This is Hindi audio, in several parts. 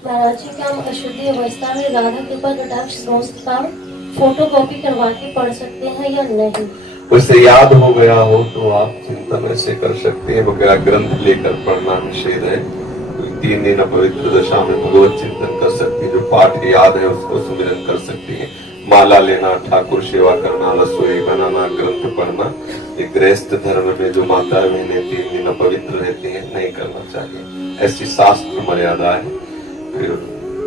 महाराज जी, क्या हम अशुद्धि अवस्था में राधा कृपा कटाक्ष स्तोत्र का फोटो कॉपी करवा के पढ़ सकते हैं या नहीं? उसे याद हो गया हो तो आप चिंतन ऐसे कर सकते हैं, वगैरह ग्रंथ लेकर पढ़ना निषेध है। 3 दिन पवित्र दशा में भगवत चिंतन कर सकती है, जो पाठ याद है उसको सुमिरन कर सकती है। माला लेना, ठाकुर सेवा करना, रसोई बनाना, ग्रंथ पढ़ना, एक गृहस्थ धर्म में जो माता बहनें 3 दिन पवित्र रहती हैं नहीं करना चाहिए। ऐसी शास्त्र मर्यादा है। फिर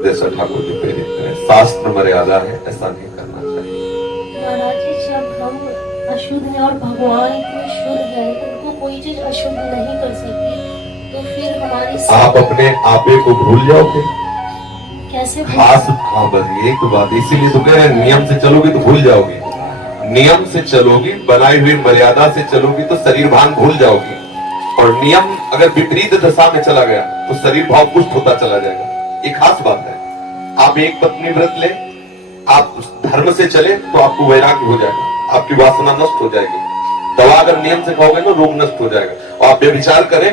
जैसा ठाकुर जी प्रेरित करें, शास्त्र मर्यादा है, ऐसा नहीं करना चाहिए। महाराज जी, जब हम अशुद्ध हैं और भगवान इतने शुद्ध हैं, उनको कोई चीज अशुद्ध नहीं कर सकती, तो फिर हमारी आप अपने आपे को भूल जाओगे कैसे? खास हाँ, बस ये तो बात, इसीलिए तो कह रहे हैं नियम से चलोगे तो भूल जाओगे। नियम से चलोगी, बनाई हुई मर्यादा से चलोगी तो शरीर भान भूल जाओगी। और नियम अगर विपरीत दशा में चला गया तो शरीर भाव पुष्ट होता चला जाएगा। एक खास बात है, आप एक पत्नी व्रत ले, आप धर्म से चले तो आपको वैराग्य हो जाएगा, आपकी वासना नष्ट हो जाएगी। दवा अगर नियम से खाओगे ना, रोग नष्ट हो जाएगा। और आप व्यभिचार करें,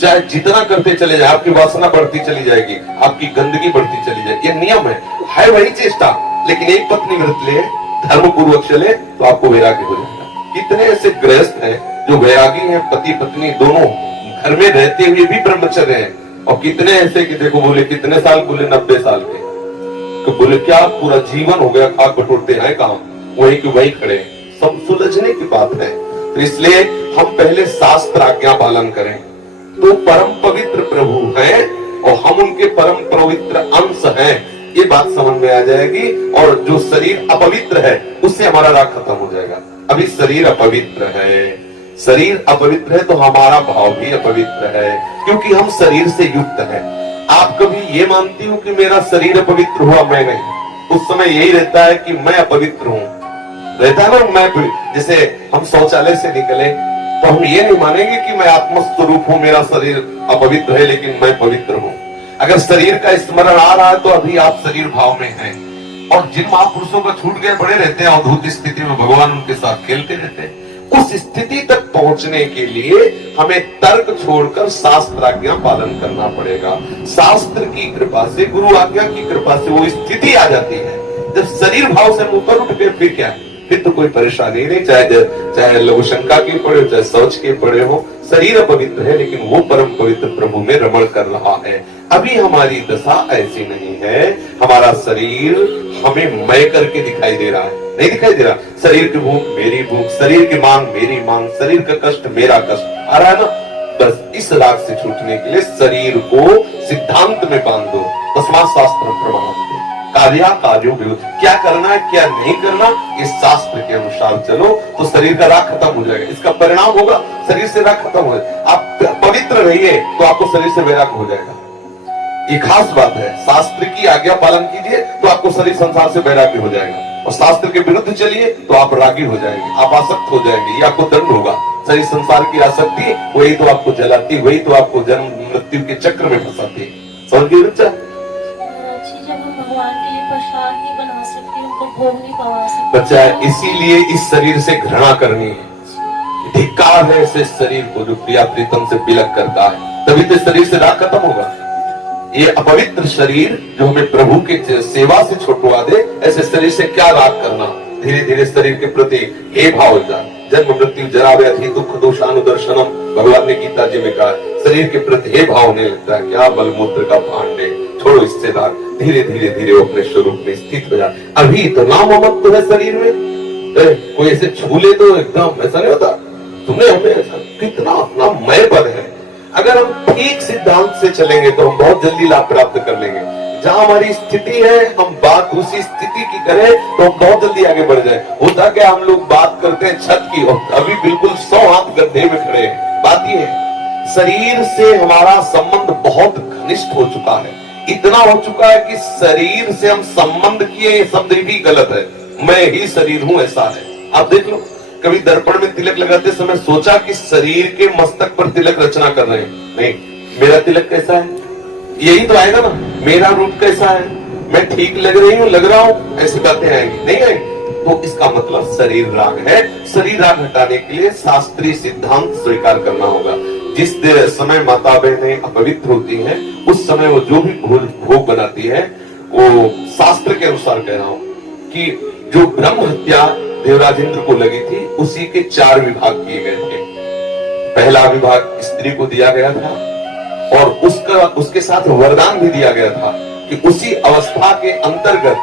चाहे जितना करते चले जाए, आपकी वासना बढ़ती चली जाएगी, आपकी गंदगी बढ़ती चली जाएगी। ये नियम है वही चेष्टा। लेकिन एक पत्नी व्रत ले, धर्म पूर्वक चले तो आपको वैराग्य हो जाएगा। कितने ऐसे गृहस्थ हैं जो वैरागी हैं, पति पत्नी दोनों घर में रहते हुए भी ब्रह्मचर्य हैं। और कितने ऐसे कि देखो, बोले कितने साल, बोले 90 साल के, तो बोले क्या पूरा जीवन हो गया, खाक बटोरते हैं काम, वही के वही खड़े। सब सुलझने की बात है। तो इसलिए हम पहले शास्त्र आज्ञा पालन करें तो परम पवित्र प्रभु हैं और हम उनके परम पवित्र अंश हैं, ये बात समझ में आ जाएगी। और जो शरीर अपवित्र है उससे हमारा राग खत्म हो जाएगा। अभी शरीर अपवित्र है, शरीर अपवित्र है तो हमारा भाव भी अपवित्र है, क्योंकि हम शरीर से युक्त हैं। आप कभी ये मानती हो कि मेरा शरीर अपवित्र हुआ? मैं नहीं। उस समय यही रहता है कि मैं अपवित्र हूँ, रहता है ना। मैं जैसे हम शौचालय से निकले तो हम ये नहीं मानेंगे कि मैं आत्मस्वरूप हूँ, मेरा शरीर अपवित्र है लेकिन मैं पवित्र हूँ। अगर शरीर का स्मरण आ रहा है तो अभी आप शरीर भाव में हैं। और जिन महापुरुषों का छूट गए पड़े रहते हैं अवधूत स्थिति में, भगवान उनके साथ खेलते रहते हैं। उस स्थिति तक पहुंचने के लिए हमें तर्क छोड़कर शास्त्र आज्ञा पालन करना पड़ेगा। शास्त्र की कृपा से, गुरु आज्ञा की कृपा से वो स्थिति आ जाती है। जब शरीर भाव से ऊपर उठ गए फिर क्या, फिर तो कोई परेशानी नहीं। चाहे लघु शंका के पड़े हो, चाहे शौच के पड़े हो, शरीर अपवित्र है लेकिन वो परम पवित्र प्रभु में रमण कर रहा है। अभी हमारी दशा ऐसी नहीं है। हमारा शरीर हमें मैं करके दिखाई दे रहा है, नहीं दिखाई दे रहा। शरीर की भूख मेरी भूख, शरीर की मांग मेरी मांग, शरीर का कष्ट मेरा कष्ट आ रहा है ना। बस इस राग से छूटने के लिए शरीर को सिद्धांत में बांध दो। तस्मात् शास्त्र प्रमाणम, कार्या कार्यों विरुद्ध, क्या करना है क्या नहीं करना, इस शास्त्र के अनुसार चलो तो शरीर का राग खत्म हो जाएगा। इसका परिणाम होगा शरीर से राग खत्म हो जाएगा। आप पवित्र रहिए तो आपको शरीर से वैराग्य हो जाएगा। ये खास बात है। शास्त्र की आज्ञा पालन कीजिए तो आपको शरीर संसार से वैराग्य हो जाएगा, और शास्त्र के विरुद्ध चलिए तो आप रागी हो जाएंगे, आप आसक्त हो जाएंगे, ये आपको दंड होगा। शरीर संसार की आसक्ति वही तो आपको जलाती, वही तो आपको जन्म मृत्यु के चक्र में फंसाती। समझ गए बच्चा? भगवान के लिए प्रसाद नहीं बना सकती, उनको भोग नहीं पवा सकती बच्चा, इसीलिए इस शरीर से घृणा करनी है। धिक्कार है ऐसे शरीर को जो प्रिया प्रीतम से बिलक करता है, तभी तो शरीर से राग खत्म होगा। ये अपवित्र शरीर जो हमें प्रभु के सेवा से छुटवा दे, ऐसे शरीर से क्या राग करना। धीरे धीरे शरीर के प्रति हे भाव हो जाए। जन्म मृत्यु जरा व्याधि दुख दोषानुदर्शनम, भगवान ने गीता जी में कहा, शरीर के प्रति हे भाव होने लगता है। क्या बलमूत्र का भांडे, छोड़ो इससे राग। धीरे धीरे धीरे वो अपने स्वरूप में स्थित हो जाए। अभी इतना ममत्व है शरीर में, कोई ऐसे छूले तो एकदम ऐसा नहीं होता। तुमने हमें ऐसा कितना अपना मय पद है। अगर हम ठीक सिद्धांत से चलेंगे तो हम बहुत जल्दी लाभ प्राप्त कर लेंगे। जहां हमारी स्थिति है हम बात उसी स्थिति की करें तो हम बहुत जल्दी आगे बढ़ जाए। होता क्या, हम लोग बात करते हैं छत की और अभी बिल्कुल 100 हाथ गड्ढे में खड़े हैं। बात ये है, शरीर से हमारा संबंध बहुत घनिष्ठ हो चुका है। इतना हो चुका है कि शरीर से हम संबंध किए, ये शब्द भी गलत है। मैं ही शरीर हूं ऐसा है। आप देख लो, कभी दर्पण में तिलक लगाते समय सोचा कि शरीर के मस्तक पर तिलक रचना कर रहे हैं? नहीं। मेरा तिलक कैसा है, यही तो आएगा ना। मेरा रूप कैसा है, मैं ठीक लग रही हूँ, लग रहा हूँ, ऐसी बातें आएंगी नहीं आएंगी। तो इसका मतलब शरीर राग है। शरीर राग हटाने के लिए शास्त्रीय सिद्धांत स्वीकार करना होगा। जिस समय माता बहनें अपवित्र होती हैं, उस समय वो जो भी भोग बनाती है, वो शास्त्र के अनुसार कह रहा हूं कि जो ब्रह्म हत्या देवराजेंद्र को लगी थी, उसी के 4 विभाग किए गए थे। पहला विभाग स्त्री को दिया गया था और उसके साथ वरदान भी दिया गया था कि उसी अवस्था के अंतर्गत